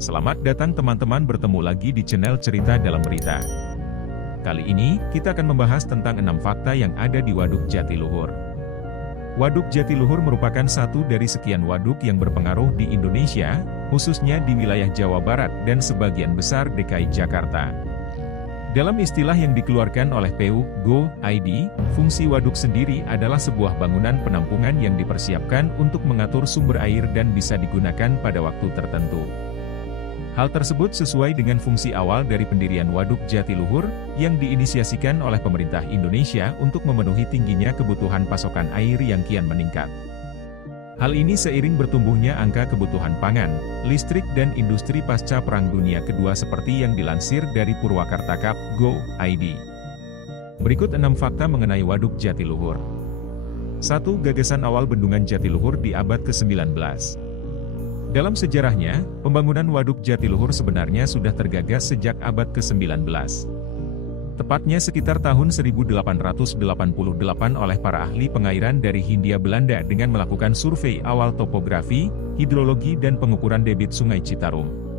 Selamat datang teman-teman, bertemu lagi di channel Cerita Dalam Berita. Kali ini, kita akan membahas tentang 6 fakta yang ada di Waduk Jatiluhur. Waduk Jatiluhur merupakan satu dari sekian waduk yang berpengaruh di Indonesia, khususnya di wilayah Jawa Barat dan sebagian besar DKI Jakarta. Dalam istilah yang dikeluarkan oleh PU.go.id, fungsi waduk sendiri adalah sebuah bangunan penampungan yang dipersiapkan untuk mengatur sumber air dan bisa digunakan pada waktu tertentu. Hal tersebut sesuai dengan fungsi awal dari pendirian Waduk Jatiluhur, yang diinisiasikan oleh pemerintah Indonesia untuk memenuhi tingginya kebutuhan pasokan air yang kian meningkat. Hal ini seiring bertumbuhnya angka kebutuhan pangan, listrik dan industri pasca Perang Dunia Kedua seperti yang dilansir dari Purwakarta.go.id. Berikut 6 fakta mengenai Waduk Jatiluhur. 1. Gagasan awal bendungan Jatiluhur di abad ke-19. Dalam sejarahnya, pembangunan Waduk Jatiluhur sebenarnya sudah tergagas sejak abad ke-19. Tepatnya sekitar tahun 1888 oleh para ahli pengairan dari Hindia Belanda dengan melakukan survei awal topografi, hidrologi dan pengukuran debit Sungai Citarum.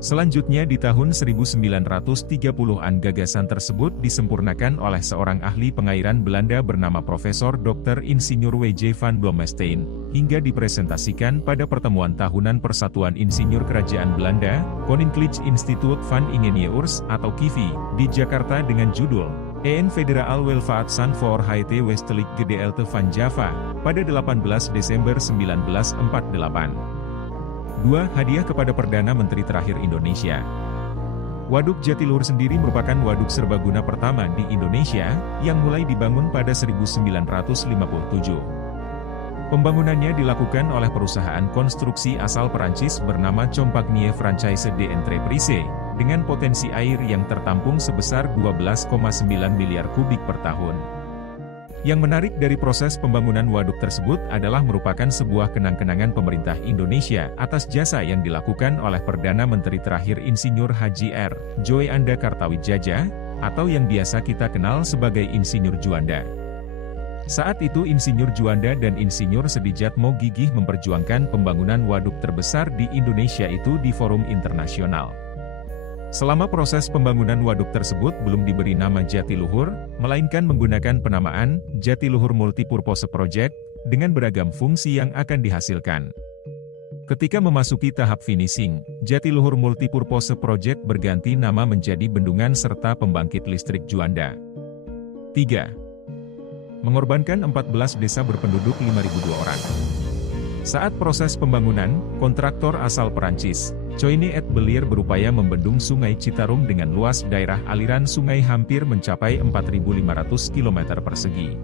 Selanjutnya di tahun 1930-an gagasan tersebut disempurnakan oleh seorang ahli pengairan Belanda bernama Profesor Dr. Insinyur W.J. van Blommestein, hingga dipresentasikan pada pertemuan tahunan Persatuan Insinyur Kerajaan Belanda, Koninklijke Instituut van Ingenieurs atau KIVI, di Jakarta dengan judul Een Federaal Welvaartsplan voor het Westelijk Gedeelte van Java, pada 18 Desember 1948. 2. Hadiah kepada Perdana Menteri terakhir Indonesia. Waduk Jatiluhur sendiri merupakan waduk serbaguna pertama di Indonesia, yang mulai dibangun pada 1957. Pembangunannya dilakukan oleh perusahaan konstruksi asal Perancis bernama Compagnie Française d'Entreprise, dengan potensi air yang tertampung sebesar 12,9 miliar kubik per tahun. Yang menarik dari proses pembangunan waduk tersebut adalah merupakan sebuah kenang-kenangan pemerintah Indonesia atas jasa yang dilakukan oleh Perdana Menteri terakhir Insinyur Haji R. Djoyanda Kartawijaya, atau yang biasa kita kenal sebagai Insinyur Juanda. Saat itu Insinyur Juanda dan Insinyur Sedijatmo gigih memperjuangkan pembangunan waduk terbesar di Indonesia itu di forum internasional. Selama proses pembangunan waduk tersebut belum diberi nama Jatiluhur, melainkan menggunakan penamaan Jatiluhur Multipurpose Project, dengan beragam fungsi yang akan dihasilkan. Ketika memasuki tahap finishing, Jatiluhur Multipurpose Project berganti nama menjadi Bendungan serta Pembangkit Listrik Juanda. 3. Mengorbankan 14 desa berpenduduk 5.002 orang. Saat proses pembangunan, kontraktor asal Perancis, Choyne et Belier berupaya membendung Sungai Citarum dengan luas daerah aliran sungai hampir mencapai 4.500 km persegi.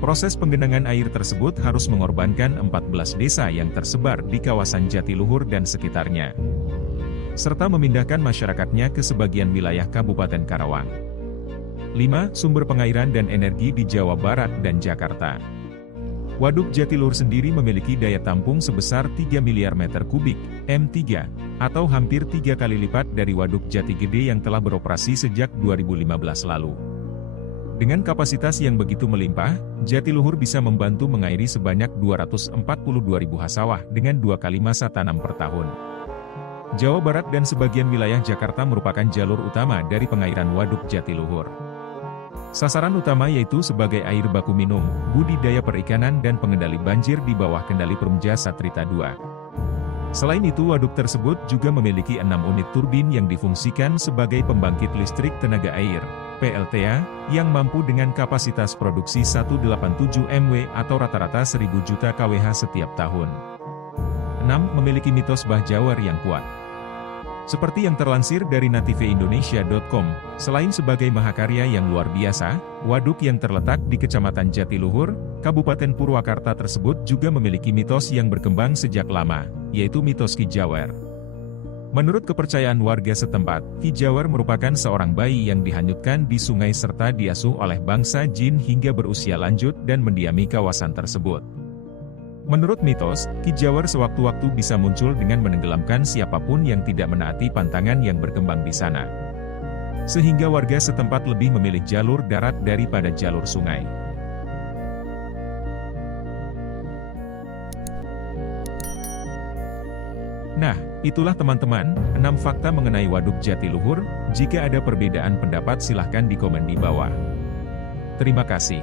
Proses penggenangan air tersebut harus mengorbankan 14 desa yang tersebar di kawasan Jatiluhur dan sekitarnya, serta memindahkan masyarakatnya ke sebagian wilayah Kabupaten Karawang. 5. Sumber pengairan dan energi di Jawa Barat dan Jakarta. Waduk Jatiluhur sendiri memiliki daya tampung sebesar 3 miliar meter kubik, M3, atau hampir 3 kali lipat dari Waduk Jati Gede yang telah beroperasi sejak 2015 lalu. Dengan kapasitas yang begitu melimpah, Jatiluhur bisa membantu mengairi sebanyak 242.000 ha sawah dengan 2 kali masa tanam per tahun. Jawa Barat dan sebagian wilayah Jakarta merupakan jalur utama dari pengairan Waduk Jatiluhur. Sasaran utama yaitu sebagai air baku minum, budidaya perikanan dan pengendali banjir di bawah kendali Perumja Satrita II. Selain itu waduk tersebut juga memiliki 6 unit turbin yang difungsikan sebagai pembangkit listrik tenaga air, PLTA, yang mampu dengan kapasitas produksi 187 MW atau rata-rata 1.000 juta kWh setiap tahun. 6. Memiliki mitos bah Jawar yang kuat. Seperti yang terlansir dari nativeindonesia.com, selain sebagai mahakarya yang luar biasa, waduk yang terletak di Kecamatan Jatiluhur, Kabupaten Purwakarta tersebut juga memiliki mitos yang berkembang sejak lama, yaitu mitos Ki Jawar. Menurut kepercayaan warga setempat, Ki Jawar merupakan seorang bayi yang dihanyutkan di sungai serta diasuh oleh bangsa jin hingga berusia lanjut dan mendiami kawasan tersebut. Menurut mitos, Ki Jawar sewaktu-waktu bisa muncul dengan menenggelamkan siapapun yang tidak menaati pantangan yang berkembang di sana. Sehingga warga setempat lebih memilih jalur darat daripada jalur sungai. Nah, itulah teman-teman, 6 fakta mengenai Waduk Jatiluhur. Jika ada perbedaan pendapat silahkan di komen di bawah. Terima kasih.